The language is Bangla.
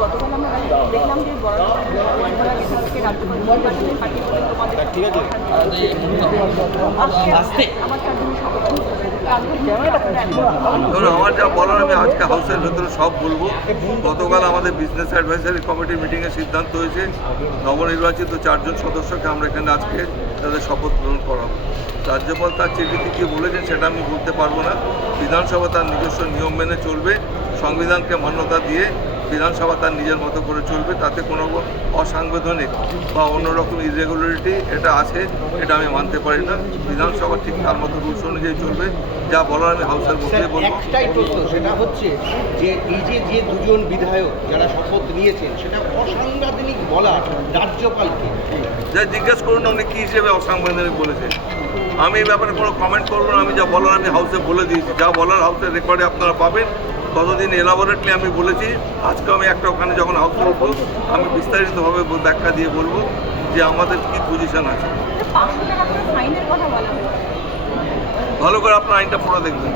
গতকাল আমরা দেখলাম যে আমার যা বলার আমি আজকে হাউসের ভেতরে সব বলবো। গতকাল আমাদের বিজনেস অ্যাডভাইজারি কমিটির মিটিংয়ে সিদ্ধান্ত হয়েছে নবনির্বাচিত 4 জন সদস্যকে আমরা এখানে আজকে তাদের শপথ গ্রহণ করাবো। রাজ্যপাল তার চিঠিতে কী বলেছেন সেটা আমি বলতে পারবো না। বিধানসভা তার নিজস্ব নিয়ম মেনে চলবে, সংবিধানকে মান্যতা দিয়ে বিধানসভা তার নিজের মতো করে চলবে। তাতে কোনো অসাংবিধানিক বা অন্যরকম ইরেগুলারিটি এটা আছে, এটা আমি মানতে পারি না। বিধানসভা ঠিক তার মতো রুলস অনুযায়ী চলবে। যা বলার আমি হাউসের মধ্যে বলবো। একটাই প্রশ্ন, সেটা হচ্ছে যে এই যে দুজন বিধায়ক যারা শপথ নিয়েছেন সেটা অসাংবিধানিক বলা রাজ্যপালকে যা জিজ্ঞেস করুন উনি কী হিসেবে অসাংবিধানিক বলেছে। আমি এই ব্যাপারে কোনো কমেন্ট করবো না। আমি যা বলার আমি হাউসে বলে দিয়েছি। যা বলার হাউসের রেকর্ডে আপনারা পাবেন। ততদিন এলাবোরেটলি আমি বলেছি। আজকে আমি একটা ওখানে যখন হাউসে উঠবো আমি বিস্তারিতভাবে ব্যাখ্যা দিয়ে বলবো যে আমাদের কী পজিশন আছে। ভালো করে আপনার আইনটা পড়া দেখবেন।